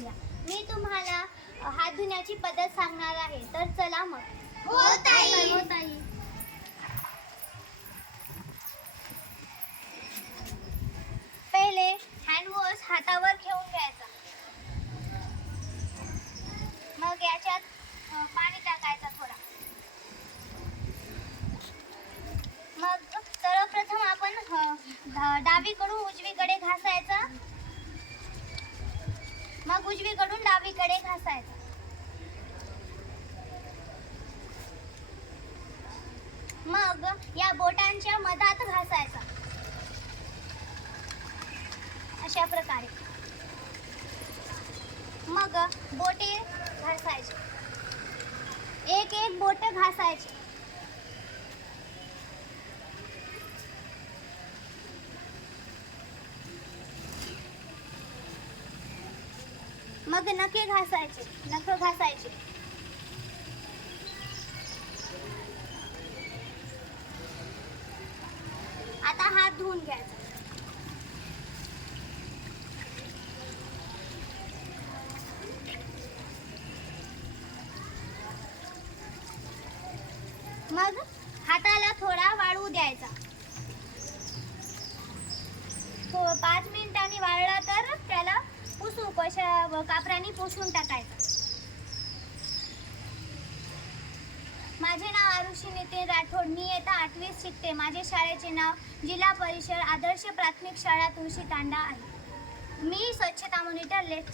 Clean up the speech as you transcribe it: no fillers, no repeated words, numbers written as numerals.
घेऊया. मी तुम्हाला हात धुण्याची पद्धत सांगणार आहे. तर चला मग. हो ताई. हो ताई. पहिले हँड वॉश हातावर घेऊन घ्यायचा. मग याच्यात पाणी टाकायचं थोडा. मग सर्वप्रथम आपण डावीकडून उजवीकडे घासायचा. मग उजवीकडून डावीकडे घासायचा. मग या बोटांच्या मधात घासायचा अशा प्रकारे. मग बोटे घासायचे. एक एक बोट घासायचे. मग नखे घासायचे. नख घासायचे. आता हात धुवून घ्यायचा. मग हाताला थोडा वाळू द्यायचा. 5 मिनिटांनी वाळला तर त्याला कापराने पुसून टाकायचं. माझे नाव आरुषी नितीन राठोड. मी इयत्ता 8वीत शिकते. माझे शाळेचे नाव जिल्हा परिषद आदर्श प्राथमिक शाळा तुळशी तांडा आहे. मी स्वच्छता मॉनिटर लेफ्ट